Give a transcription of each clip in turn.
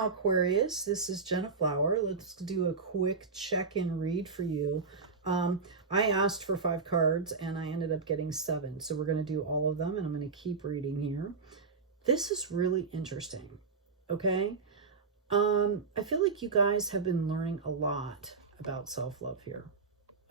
Aquarius, this is Jenna Flower. Let's do a quick check-in read for you. I asked for 5 cards and I ended up getting 7. So we're going to do all of them and I'm going to keep reading here. This is really interesting. Okay. I feel like you guys have been learning a lot about self-love here.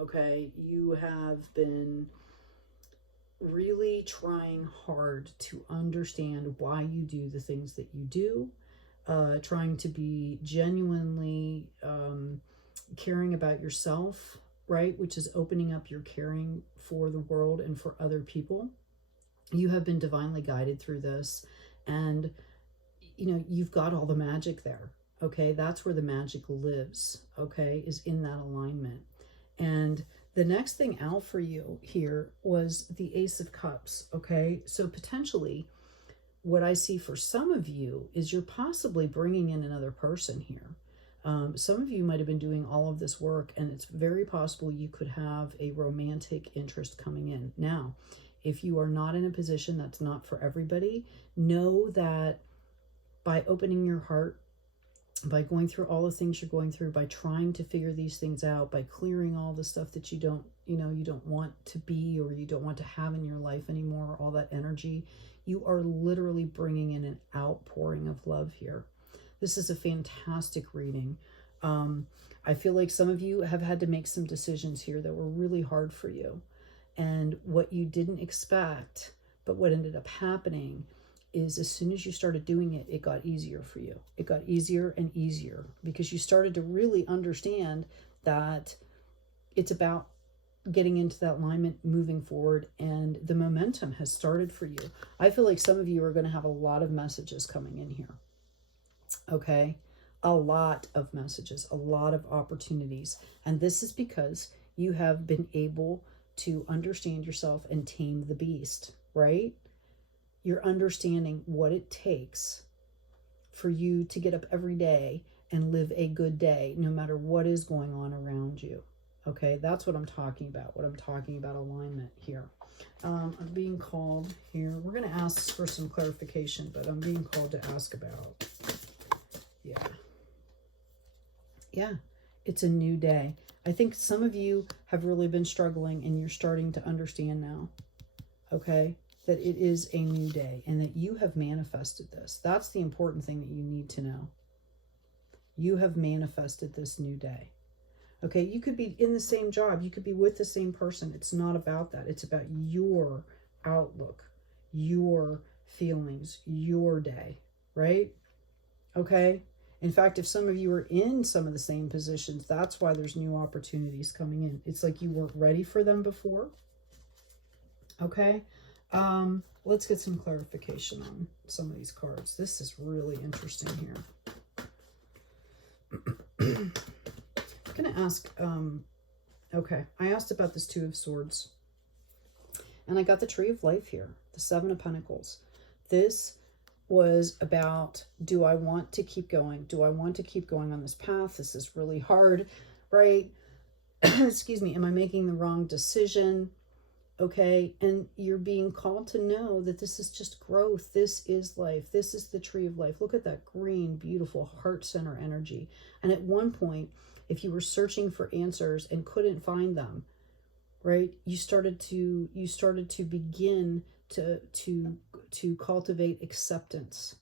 Okay. You have been really trying hard to understand why you do the things that you do. Trying to be genuinely caring about yourself, right? Which is opening up your caring for the world and for other people. You have been divinely guided through this, and you know, you've got all the magic there. Okay, that's where the magic lives. Okay, is in that alignment. And the next thing out for you here was the Ace of Cups. Okay, so potentially what I see for some of you is you're possibly bringing in another person here. Some of you might have been doing all of this work, and it's very possible you could have a romantic interest coming in. Now, if you are not in a position, that's not for everybody, know that by opening your heart, by going through all the things you're going through, by trying to figure these things out, by clearing all the stuff that you don't want to be or you don't want to have in your life anymore, all that energy, you are literally bringing in an outpouring of love here. This is a fantastic reading. I feel like some of you have had to make some decisions here that were really hard for you. And what you didn't expect, but what ended up happening is as soon as you started doing it, it got easier for you. It got easier and easier because you started to really understand that it's about getting into that alignment, moving forward, and the momentum has started for you. I feel like some of you are going to have a lot of messages coming in here. Okay? A lot of messages, a lot of opportunities. And this is because you have been able to understand yourself and tame the beast, right? You're understanding what it takes for you to get up every day and live a good day, no matter what is going on around you. Okay, that's what I'm talking about. What I'm talking about alignment here. I'm being called here. We're going to ask for some clarification, but I'm being called to ask about. Yeah, it's a new day. I think some of you have really been struggling and you're starting to understand now. Okay, that it is a new day and that you have manifested this. That's the important thing that you need to know. You have manifested this new day. Okay, you could be in the same job. You could be with the same person. It's not about that. It's about your outlook, your feelings, your day, right? Okay. In fact, if some of you are in some of the same positions, that's why there's new opportunities coming in. It's like you weren't ready for them before. Okay. Let's get some clarification on some of these cards. This is really interesting here. I'm going to ask, okay, I asked about this Two of Swords, and I got the Tree of Life here, the Seven of Pentacles. This was about, do I want to keep going? Do I want to keep going on this path? This is really hard, right? Excuse me. Am I making the wrong decision? Okay. And you're being called to know that this is just growth. This is life. This is the Tree of Life. Look at that green, beautiful heart center energy. And at one point, if you were searching for answers and couldn't find them, right, you started to begin to cultivate acceptance.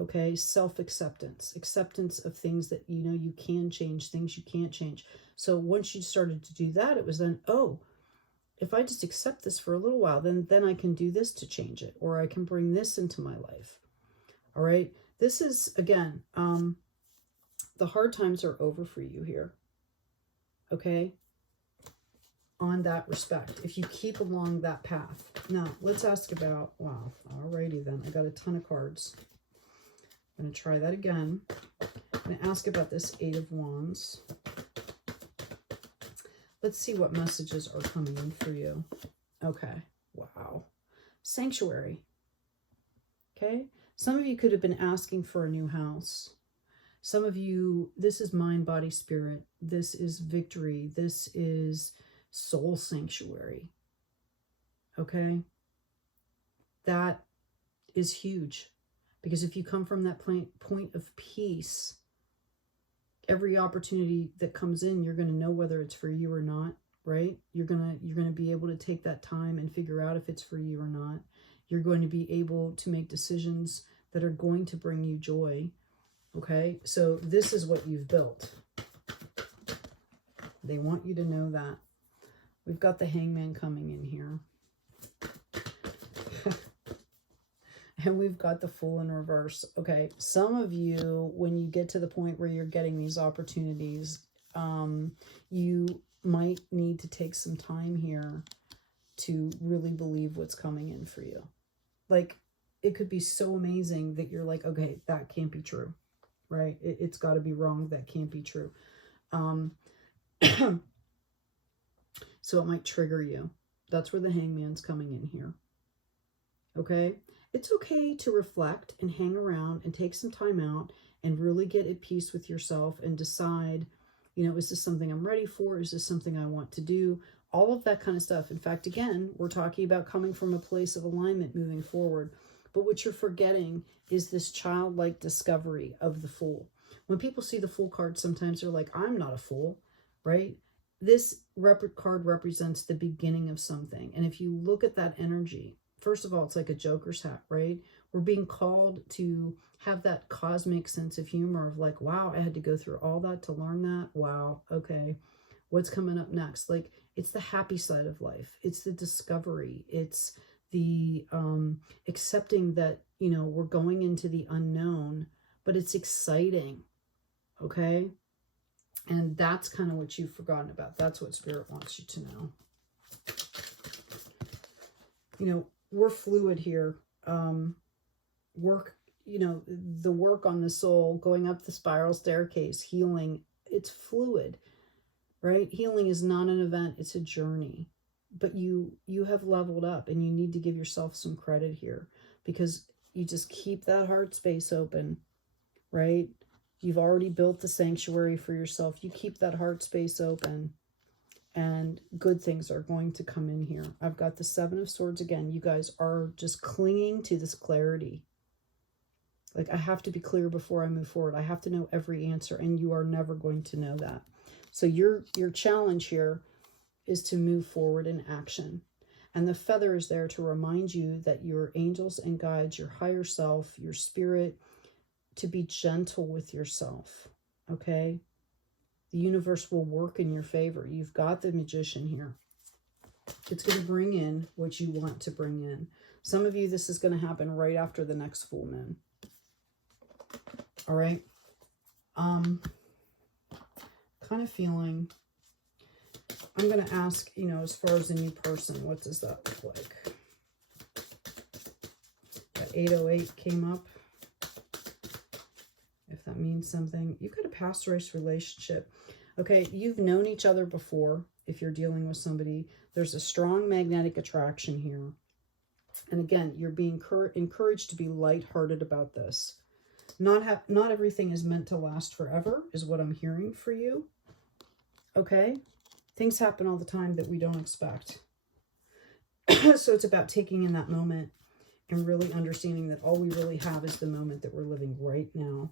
Okay, self-acceptance, acceptance of things that you know you can change, things you can't change. So once you started to do that, it was then, oh, if I just accept this for a little while, then I can do this to change it, or I can bring this into my life. All right, this is again, the hard times are over for you here. Okay, on that respect, if you keep along that path. Now let's ask about, wow, alrighty then, I got a ton of cards. I'm going to try that again. I'm going to ask about this Eight of Wands. Let's see what messages are coming in for you. Okay, wow, Sanctuary. Okay, some of you could have been asking for a new house. Some of you, this is mind, body, spirit. This is victory. This is soul sanctuary. Okay? That is huge. Because if you come from that point of peace, every opportunity that comes in, you're going to know whether it's for you or not, right? You're going to be able to take that time and figure out if it's for you or not. You're going to be able to make decisions that are going to bring you joy. Okay? So this is what you've built. They want you to know that. We've got the Hangman coming in here. And we've got the Fool in reverse. Okay, some of you, when you get to the point where you're getting these opportunities, you might need to take some time here to really believe what's coming in for you. Like, it could be so amazing that you're like, okay, that can't be true, right? It's got to be wrong. That can't be true. So it might trigger you. That's where the Hangman's coming in here. Okay? It's okay to reflect and hang around and take some time out and really get at peace with yourself and decide, you know, is this something I'm ready for? Is this something I want to do? All of that kind of stuff. In fact, again, we're talking about coming from a place of alignment moving forward. But what you're forgetting is this childlike discovery of the Fool. When people see the Fool card, sometimes they're like, I'm not a fool, right? This card represents the beginning of something. And if you look at that energy, first of all, it's like a Joker's hat, right? We're being called to have that cosmic sense of humor of like, wow, I had to go through all that to learn that. Wow, okay. What's coming up next? Like, it's the happy side of life. It's the discovery. It's the accepting that, you know, we're going into the unknown, but it's exciting, okay? And that's kind of what you've forgotten about. That's what Spirit wants you to know. You know, we're fluid here. Work, you know, the work on the soul, going up the spiral staircase, healing, it's fluid, right? Healing is not an event, it's a journey. But you have leveled up, and you need to give yourself some credit here, because you just keep that heart space open, right? You've already built the sanctuary for yourself. You keep that heart space open, and good things are going to come in here. I've got the Seven of Swords again. You guys are just clinging to this clarity. Like, I have to be clear before I move forward. I have to know every answer, and you are never going to know that. So your challenge here is to move forward in action. And the feather is there to remind you that your angels and guides, your higher self, your spirit, to be gentle with yourself, okay? The universe will work in your favor. You've got the Magician here. It's going to bring in what you want to bring in. Some of you, this is going to happen right after the next full moon. All right? Kind of feeling, I'm going to ask, you know, as far as a new person, what does that look like? That 808 came up. If that means something. You've got a past life relationship. Okay, you've known each other before. If you're dealing with somebody, there's a strong magnetic attraction here. And again, you're being encouraged to be lighthearted about this. Not everything is meant to last forever, is what I'm hearing for you. Okay? Things happen all the time that we don't expect. So it's about taking in that moment and really understanding that all we really have is the moment that we're living right now.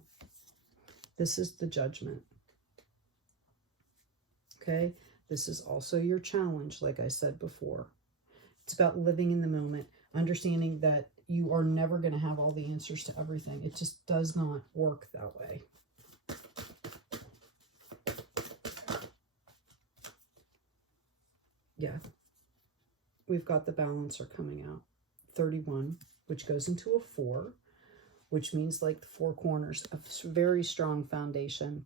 This is the Judgment. Okay? This is also your challenge, like I said before. It's about living in the moment, understanding that you are never going to have all the answers to everything. It just does not work that way. Yeah. We've got the Balancer coming out. 31, which goes into a 4, which means like the 4 corners, a very strong foundation.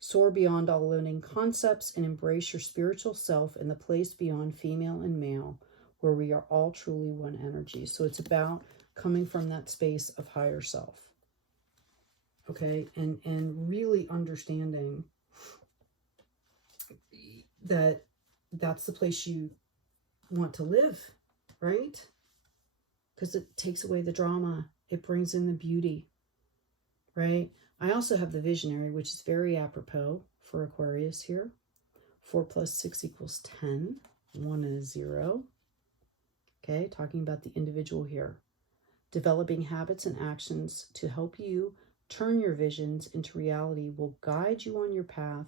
Soar beyond all limiting concepts and embrace your spiritual self in the place beyond female and male, where we are all truly one energy. So it's about coming from that space of higher self. Okay, and really understanding that that's the place you want to live, right? Because it takes away the drama. It brings in the beauty, right? I also have the Visionary, which is very apropos for Aquarius here. 4 + 6 = 10. 1 and a 0. Okay, talking about the individual here. Developing habits and actions to help you turn your visions into reality will guide you on your path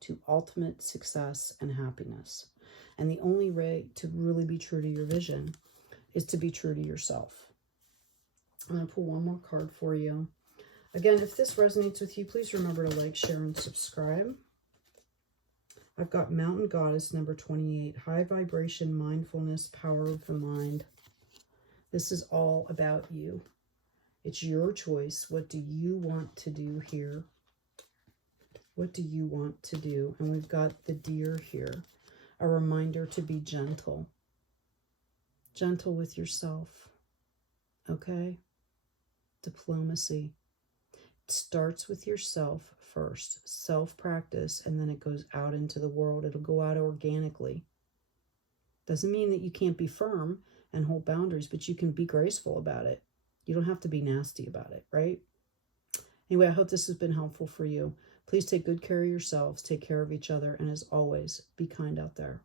to ultimate success and happiness. And the only way to really be true to your vision is to be true to yourself. I'm going to pull one more card for you. Again, if this resonates with you, please remember to like, share, and subscribe. I've got Mountain Goddess number 28, high vibration, mindfulness, power of the mind. This is all about you. It's your choice. What do you want to do here? What do you want to do? And we've got the Deer here. A reminder to be gentle. Gentle with yourself. Okay? Diplomacy. It starts with yourself first. Self-practice, and then it goes out into the world. It'll go out organically. Doesn't mean that you can't be firm and hold boundaries, but you can be graceful about it. You don't have to be nasty about it, right? Anyway, I hope this has been helpful for you. Please take good care of yourselves, take care of each other, and as always, be kind out there.